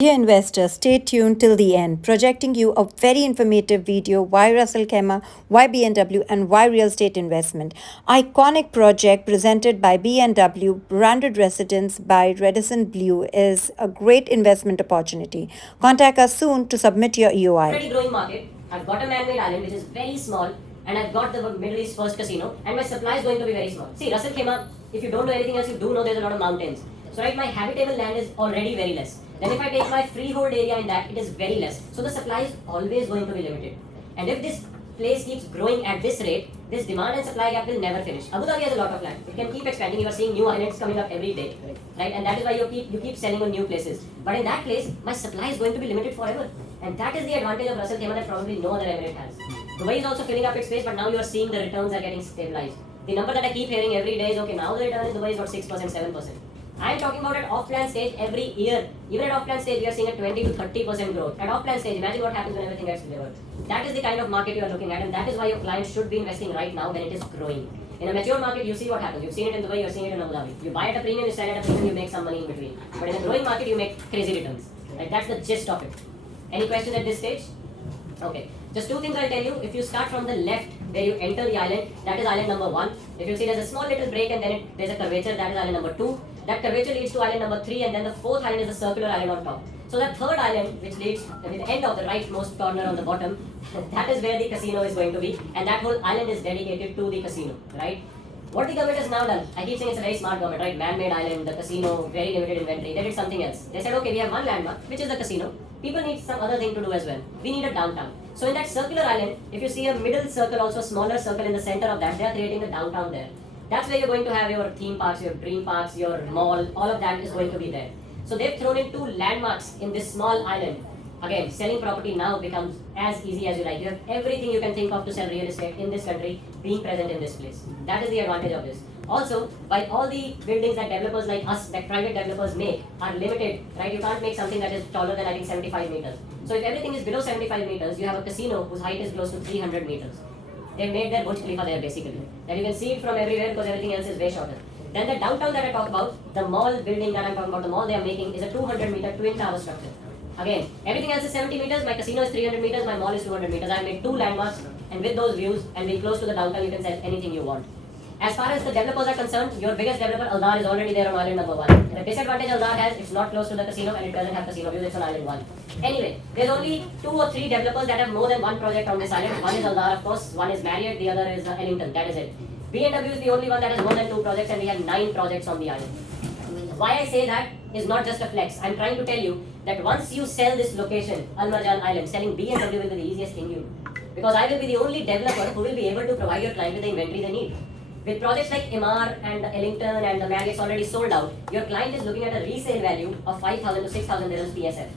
Dear investors, stay tuned till the end, projecting you a very informative video why Russell Khema, why B&W, and why real estate investment. Iconic project presented by B&W, branded residence by Redison Blue is a great investment opportunity. Contact us soon to submit your EOI. Already growing market. I've got a man-made island which is very small, and I've got the Middle East first casino, and my supply is going to be very small. See, Russell Khema, if you don't know anything else, you do know there's a lot of mountains. So right, my habitable land is already very less. Then if I take my freehold area in that, it is very less. So the supply is always going to be limited. And if this place keeps growing at this rate, this demand and supply gap will never finish. Abu Dhabi has a lot of land. It can keep expanding. You are seeing new islands coming up every day, right? And that is why you keep selling on new places. But in that place, my supply is going to be limited forever. And that is the advantage of Russell Khema that probably no other emirate has. Dubai is also filling up its space, but now you are seeing the returns are getting stabilized. The number that I keep hearing every day is, okay, now the return in Dubai is about 6%, 7%. I am talking about at off-plan stage every year. Even at off-plan stage, we are seeing a 20 to 30% growth. At off-plan stage, imagine what happens when everything gets delivered. That is the kind of market you are looking at, and that is why your clients should be investing right now when it is growing. In a mature market, you see what happens. You've seen it in Dubai, you're seeing it in Abu Dhabi. You buy at a premium, you sell at a premium, you make some money in between. But in a growing market, you make crazy returns. Right? That's the gist of it. Any questions at this stage? Okay. Just two things I'll tell you. If you start from the left, where you enter the island, that is island number 1. If you see there's a small little break and then there's a curvature, that is island number 2. That curvature leads to island number 3, and then the 4th island is a circular island on top. So that 3rd island, which leads at the end of the rightmost corner on the bottom, that is where the casino is going to be, and that whole island is dedicated to the casino, right? What the government has now done, I keep saying it's a very smart government, right? Man-made island, the casino, very limited inventory. They did something else. They said, okay, we have one landmark, which is the casino. People need some other thing to do as well. We need a downtown. So in that circular island, if you see a middle circle, also a smaller circle in the center of that, they are creating the downtown there. That's where you're going to have your theme parks, your dream parks, your mall, all of that is going to be there. So they've thrown in 2 landmarks in this small island. Again, selling property now becomes as easy as you like. You have everything you can think of to sell real estate in this country being present in this place. That is the advantage of this. Also, by all the buildings that developers like us, that private developers make, are limited, right? You can't make something that is taller than I think 75 meters. So if everything is below 75 meters, you have a casino whose height is close to 300 meters. They made their Burj Khalifa there basically. Then you can see it from everywhere because everything else is way shorter. Then the downtown that I talk about, the mall building that I'm talking about, the mall they are making is a 200-meter twin tower structure. Again, everything else is 70 meters, my casino is 300 meters, my mall is 200 meters. I have made 2 landmarks, and with those views and being close to the downtown, you can sell anything you want. As far as the developers are concerned, your biggest developer, Aldar, is already there on island number 1. The disadvantage Aldar has, it's not close to the casino and it doesn't have casino views, it's on island 1. Anyway, there's only 2 or 3 developers that have more than 1 project on this island. One is Aldar, of course, one is Marriott, the other is Ellington, that is it. B&W is the only one that has more than 2 projects, and we have 9 projects on the island. Why I say that is not just a flex. I'm trying to tell you that once you sell this location, Al Marjan Island, selling B&W will be the easiest thing you do. Because I will be the only developer who will be able to provide your client with the inventory they need. With projects like Emaar and Ellington and the Marriott's already sold out, your client is looking at a resale value of 5,000 to 6,000 dirhams PSF.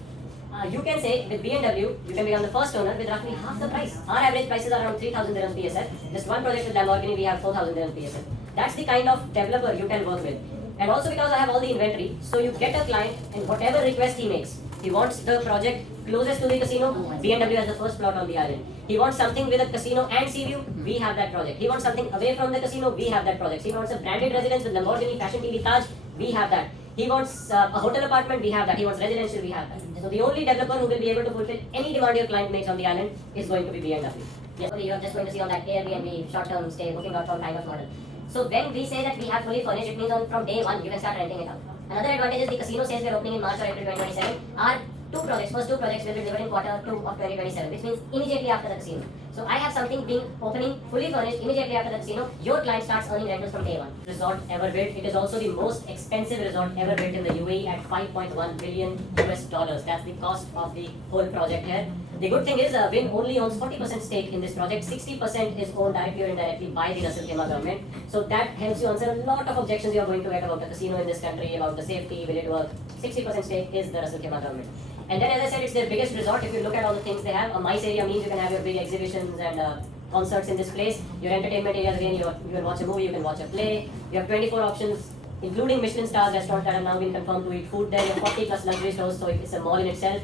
You can say with B&W, you can become the first owner with roughly half the price. Our average prices are around 3,000 dirhams PSF. Just one project with Lamborghini, we have 4,000 dirhams PSF. That's the kind of developer you can work with. And also because I have all the inventory, so you get a client and whatever request he makes, he wants the project closest to the casino, B&W has the first plot on the island. He wants something with a casino and sea view, we have that project. He wants something away from the casino, we have that project. He wants a branded residence with Lamborghini, Fashion TV, Taj, we have that. He wants a hotel apartment, we have that. He wants residential, we have that. So the only developer who will be able to fulfill any demand your client makes on the island is going to be B&W. Yes, okay, you're just going to see on that Airbnb, short-term stay, booking.com kind of model. So when we say that we have fully furnished, it means from day 1 you can start renting it out. Another advantage is the casino sales we are opening in March or April 2027 are first two projects will be delivered in quarter 2 of 2027, which means immediately after the casino. So I have something being opening fully furnished immediately after the casino. Your client starts earning rentals from day 1. Resort ever built. It is also the most expensive resort ever built in the UAE at 5.1 billion US dollars. That's the cost of the whole project here. The good thing is Win only owns 40% stake in this project. 60% is owned directly or indirectly by the Russell Khema government. So that helps you answer a lot of objections you are going to get about the casino in this country, about the safety, will it work. 60% stake is the Russell Khema government. And then as I said, it's their biggest resort. If you look at all the things they have, a MICE area means you can have your big exhibitions and concerts in this place. Your entertainment areas, again, you can watch a movie, you can watch a play. You have 24 options, including Michelin stars restaurants that have now been confirmed to eat food there. You have 40 plus luxury stores, so it's a mall in itself.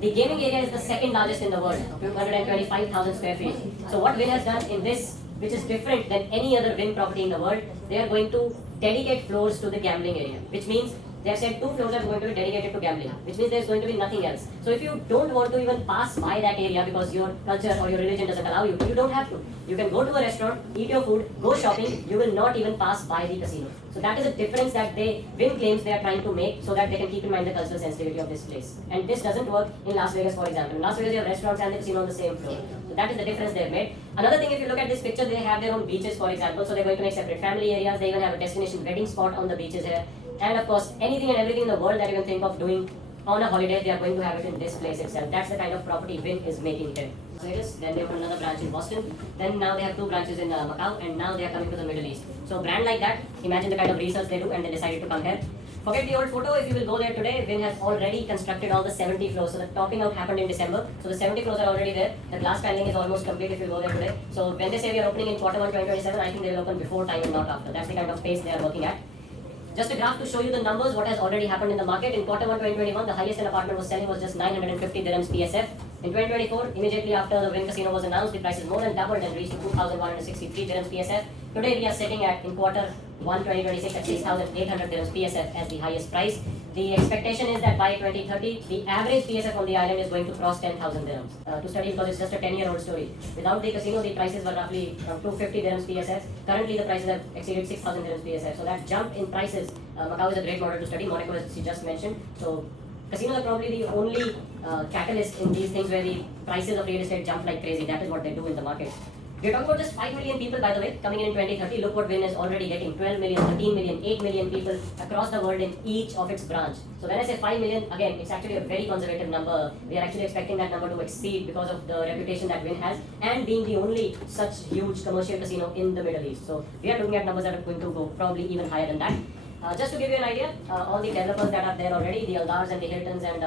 The gaming area is the second largest in the world, 225,000 square feet. So what Win has done in this, which is different than any other Win property in the world, they are going to dedicate floors to the gambling area, which means they have said 2 floors are going to be dedicated to gambling, which means there's going to be nothing else. So if you don't want to even pass by that area because your culture or your religion doesn't allow you, you don't have to. You can go to a restaurant, eat your food, go shopping, you will not even pass by the casino. So that is a difference that Wynn claims they are trying to make so that they can keep in mind the cultural sensitivity of this place. And this doesn't work in Las Vegas, for example. In Las Vegas, you have restaurants and the casino on the same floor. So that is the difference they've made. Another thing, if you look at this picture, they have their own beaches, for example. So they're going to make separate family areas. They even have a destination wedding spot on the beaches here. And of course, anything and everything in the world that you can think of doing on a holiday, they are going to have it in this place itself. That's the kind of property Wynn is making here. Then they opened another branch in Boston. Then now they have 2 branches in Macau, and now they are coming to the Middle East. So a brand like that, imagine the kind of research they do, and they decided to come here. Forget the old photo. If you will go there today, Wynn has already constructed all the 70 floors. So the topping out happened in December. So the 70 floors are already there. The glass paneling is almost complete if you go there today. So when they say we are opening in Q1 2027, I think they will open before time and not after. That's the kind of pace they are working at. Just a graph to show you the numbers, what has already happened in the market. In Q1 2021, the highest an apartment was selling was just 950 dirhams PSF. In 2024, immediately after the Wynn Casino was announced, the prices more than doubled and reached 2,163 dirhams PSF. Today we are sitting at, in Q1 2026, at 6,800 dirhams PSF as the highest price. The expectation is that by 2030, the average PSF on the island is going to cross 10,000 dirhams. To study, because it's just a 10-year-old story. Without the casino, the prices were roughly 250 dirhams PSF. Currently, the prices have exceeded 6,000 dirhams PSF. So that jump in prices, Macau is a great model to study. Monaco, as she just mentioned. So casinos are probably the only catalyst in these things where the prices of real estate jump like crazy. That is what they do in the market. We're talking about just 5 million people, by the way, coming in 2030. Look what Wynn is already getting. 12 million, 13 million, 8 million people across the world in each of its branch. So when I say 5 million, again, it's actually a very conservative number. We are actually expecting that number to exceed because of the reputation that Wynn has and being the only such huge commercial casino in the Middle East. So we are looking at numbers that are going to go probably even higher than that. Just to give you an idea, all the developers that are there already, the Aldars and the Hiltons and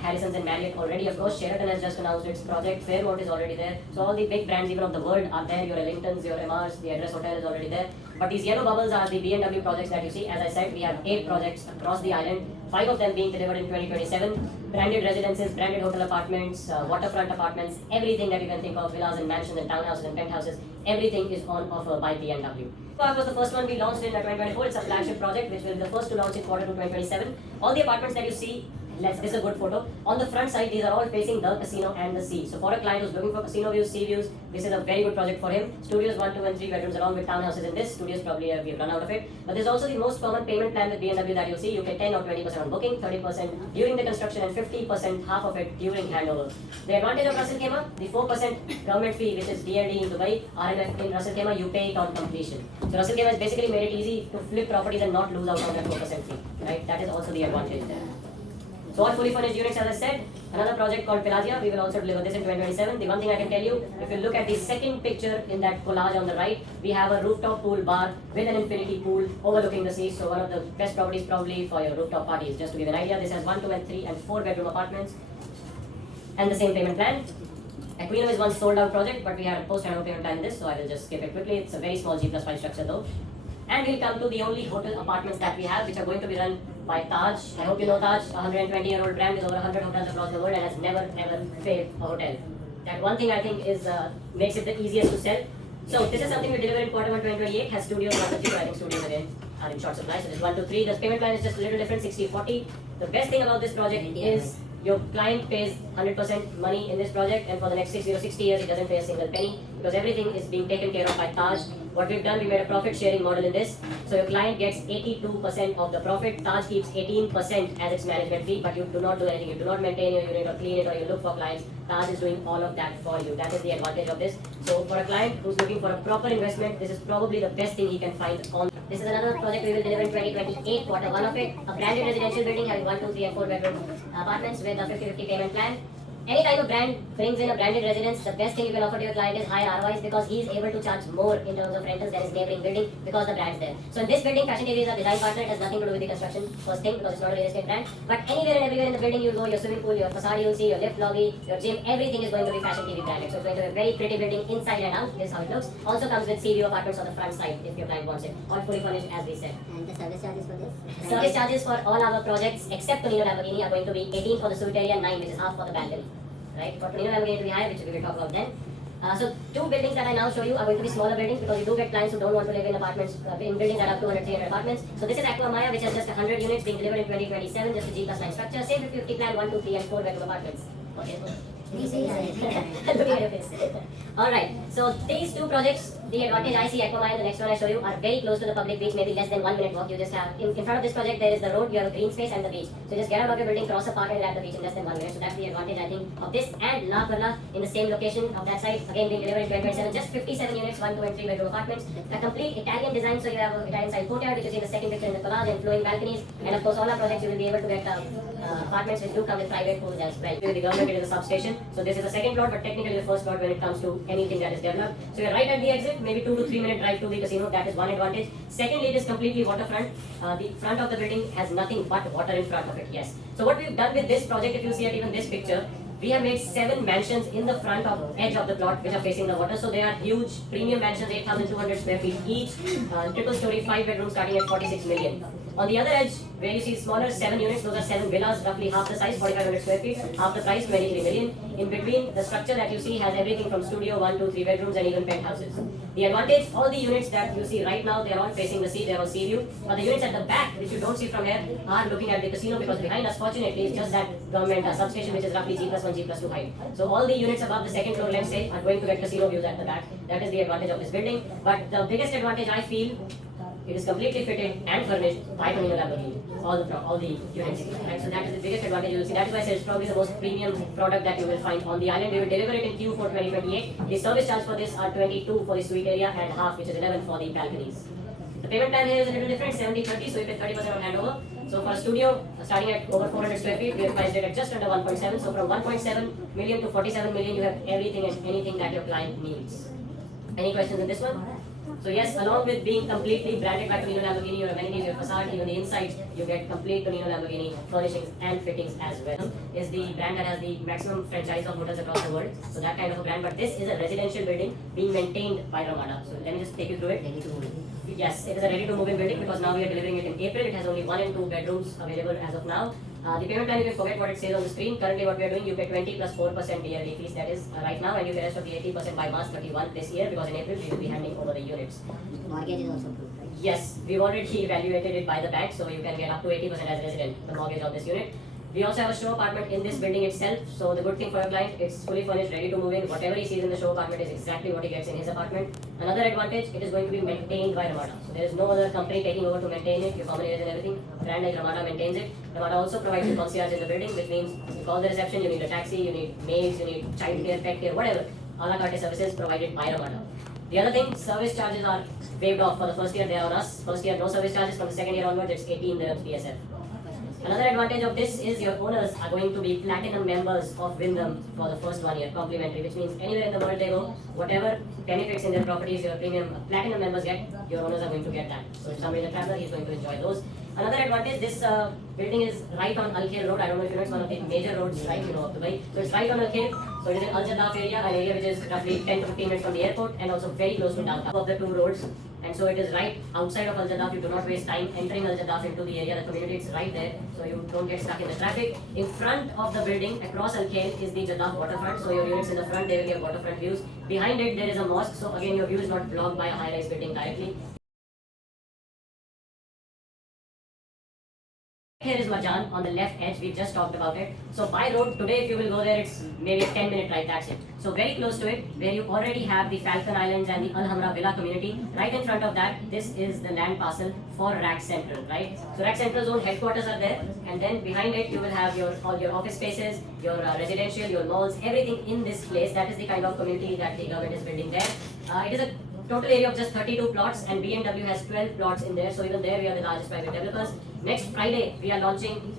Harrisons and Marriott already, of course, Sheraton has just announced its project, Fairmont is already there. So all the big brands even of the world are there, your Ellingtons, your MRs, the Address Hotel is already there. But these yellow bubbles are the B&W projects that you see. As I said, we have 8 projects across the island, 5 of them being delivered in 2027. Branded residences, branded hotel apartments, waterfront apartments, everything that you can think of, villas and mansions and townhouses and penthouses, everything is on offer by B&W. Park was the first one we launched in 2024. It's a flagship project which will be the first to launch in Q2 2027. All the apartments that you see, this is a good photo. On the front side, these are all facing the casino and the sea. So for a client who's looking for casino views, sea views, this is a very good project for him. Studios 1, 2 and 3 bedrooms along with townhouses in this. Studios probably we've run out of it. But there's also the most common payment plan with B&W that you'll see. You pay 10 or 20% on booking, 30% during the construction and 50%, half of it during handover. The advantage of Russell Kema, the 4% government fee which is DLD in Dubai, RMF in Russell Kema, you pay it on completion. So Russell Kema has basically made it easy to flip properties and not lose out on that 4% fee. Right? That is also the advantage there. So all fully furnished units, as I said. Another project called Pelagia, we will also deliver this in 2027. The one thing I can tell you, if you look at the second picture in that collage on the right, we have a rooftop pool bar with an infinity pool overlooking the sea. So one of the best properties probably for your rooftop parties. Just to give an idea, this has 1, 2 and 3 and 4 bedroom apartments and the same payment plan. Aquino is one sold out project, but we had a post-handover payment plan in this, so I will just skip it quickly. It's a very small G+5 structure though. And we'll come to the only hotel apartments that we have, which are going to be run by Taj. I hope you know Taj, a 120-year-old brand with over 100 hotels across the world and has never ever failed a hotel. That one thing I think is makes it the easiest to sell. So this is something we deliver in Q1 2028, has studios 1 to 0. I think studios again are in short supply, so this 1 to 3. The payment plan is just a little different, 60-40. The best thing about this project is your client pays 100% money in this project, and for the next 60 years, he doesn't pay a single penny because everything is being taken care of by Taj. What we've done, we made a profit sharing model in this. So your client gets 82% of the profit. Taj keeps 18% as its management fee, but you do not do anything. You do not maintain your unit or clean it or you look for clients. Taj is doing all of that for you. That is the advantage of this. So for a client who's looking for a proper investment, this is probably the best thing he can find on. This is another project we will deliver in 2028, Q1 of it. A branded residential building having 1, 2, 3 and 4 bedroom apartments with a 50-50 payment plan. Anytime a brand brings in a branded residence, the best thing you can offer to your client is high ROIs because he is able to charge more in terms of rentals than his neighboring building because the brand's there. So in this building, Fashion TV is a design partner. It has nothing to do with the construction first thing because it's not a real estate brand. But anywhere and everywhere in the building you'll go, your swimming pool, your facade you'll see, your lift lobby, your gym, everything is going to be Fashion TV branded. So it's going to be a very pretty building inside and out. This is how it looks. Also comes with sea view apartments on the front side if your client wants it. All fully furnished as we said. And the service charges for this? Service charges for all our projects except Tonino Lamborghini are going to be 18 for the suite area and 9 which is half for the balcony. Right? For Tonino Lamborghini to be high, which we will talk about then. So two buildings that I now show you are going to be smaller buildings because you do get clients who don't want to live in apartments, in buildings that have 200, 300 apartments. So this is Aqua Maya, which has just 100 units being delivered in 2027, just a G+9 structure. Same 50-50 plan, 1, 2, 3 and 4 bedroom apartments. Okay. Looking at your face. Alright, so these two projects, the advantage I see Aqua Maya and the next one I show you are very close to the public beach, maybe less than 1 minute walk. You just have, in front of this project there is the road, you have a green space and the beach. So just get out of your building, cross a park and land at the beach in less than 1 minute. So that's the advantage I think of this, and La Perla in the same location of that site, again being delivered in 2027, just 57 units, 1, 2 and 3 bedroom apartments. A complete Italian design, so you have an Italian style courtyard which you see in the second picture in the collage, and flowing balconies, and of course all our projects you will be able to get apartments which do come with private pools as well. With the government it is a substation, so this is the second plot but technically the first plot when it comes to anything that is developed. So you're right at the exit, maybe 2 to 3 minute drive to the casino, that is one advantage. Secondly, it is completely waterfront. The front of the building has nothing but water in front of it, yes. So what we've done with this project, if you see at even this picture, we have made 7 mansions in the front of edge of the plot which are facing the water. So they are huge premium mansions, 8,200 square feet each, triple story, 5 bedrooms starting at 46 million. On the other edge, where you see smaller 7 units, those are 7 villas, roughly half the size, 4,500 square feet, half the price, 23 million. In between, the structure that you see has everything from studio, 1, 2, 3 bedrooms and even penthouses. The advantage, all the units that you see right now, they are all facing the sea, they are all sea view. But the units at the back, which you don't see from here, are looking at the casino because behind us, fortunately, is just that government substation which is roughly G+1, G+2 height. So all the units above the second floor, let's say, are going to get casino views at the back. That is the advantage of this building. But the biggest advantage I feel, it is completely fitted and furnished by Tonino Lamborghini. All the units, right? So that is the biggest advantage you will see. That is why I said it's probably the most premium product that you will find on the island. We will deliver it in Q4 2028. The service charge for this are 22 for the suite area and half, which is 11 for the balconies. The payment plan here is a little different, 70-30, so you pay 30% on handover. So for a studio, starting at over 400 square feet, we have priced it at just under 1.7. So from 1.7 million to 47 million, you have everything and anything that your client needs. Any questions in this one? So yes, along with being completely branded by Tonino Lamborghini, your amenities, your facade, even the inside, you get complete Tonino Lamborghini furnishings and fittings as well. Is the brand that has the maximum franchise of hotels across the world. So that kind of a brand, but this is a residential building being maintained by Ramada. So let me just take you through it. Yes, it is a ready to move in building because now we are delivering it in April. It has only 1 and 2 bedrooms available as of now. The payment plan, you can forget what it says on the screen. Currently what we are doing, you pay 20 plus 4% DLD fees, that is right now, and you pay rest of the 80% by March 31 this year, because in April we will be handing over the units. Mortgage is also approved, right? Yes, we've already evaluated it by the bank, so you can get up to 80% as resident, the mortgage of this unit. We also have a show apartment in this building itself, so the good thing for your client, it's fully furnished, ready to move in. Whatever he sees in the show apartment is exactly what he gets in his apartment. Another advantage, it is going to be maintained by Ramada. So there is no other company taking over to maintain it, your common areas and everything. A brand like Ramada maintains it. Ramada also provides you concierge in the building, which means you call the reception, you need a taxi, you need maids, you need child care, pet care, whatever. A la carte services provided by Ramada. The other thing, service charges are waived off for the first year, they are on us. First year, no service charges. From the second year onwards, it's 18 dirhams PSF. Another advantage of this is your owners are going to be platinum members of Wyndham for the first 1 year, complimentary, which means anywhere in the world they go, whatever benefits in their properties your premium platinum members get, your owners are going to get that. So if somebody is a traveler, he's going to enjoy those. Another advantage, this building is right on Al Khair Road. I don't know if you know, it's one of the major roads right, of Dubai. So it's right on Al Khair. So it is in Al Jadaf area, an area which is roughly 10 to 15 minutes from the airport and also very close to downtown of the two roads. And so it is right outside of Al Jadaf. You do not waste time entering Al Jadaf into the area. The community is right there, so you don't get stuck in the traffic. In front of the building, across Al Khair, is the Jadaf waterfront. So your units in the front, they will get waterfront views. Behind it, there is a mosque. So again, your view is not blocked by a high-rise building directly. Here is Marjan on the left edge, we just talked about it. So by road, today if you will go there, it's maybe a 10-minute drive, that's it. So very close to it, where you already have the Falcon Islands and the Al Hamra Villa community. Right in front of that, this is the land parcel for Rack Central, right? So Rack Central's own headquarters are there, and then behind it you will have all your office spaces, your residential, your malls, everything in this place. That is the kind of community that the government is building there. It is a total area of just 32 plots, and BMW has 12 plots in there, so even there we are the largest private developers. Next Friday, we are launching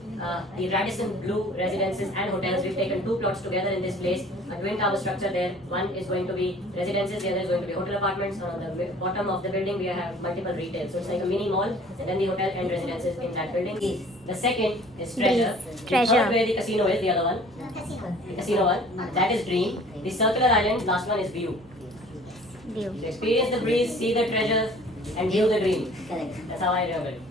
the Radisson Blue Residences and Hotels. We've taken 2 plots together in this place, a twin tower structure there. One is going to be residences, the other is going to be hotel apartments. On the bottom of the building, we have multiple retail, so it's like a mini mall, and then the hotel and residences in that building. The second is Treasure. Treasure. The third where the casino is, the other one. The casino one, that is Dream. The Circular Island, last one is View. View. So experience the breeze, see the treasure, and view the dream. Correct. That's how I remember it.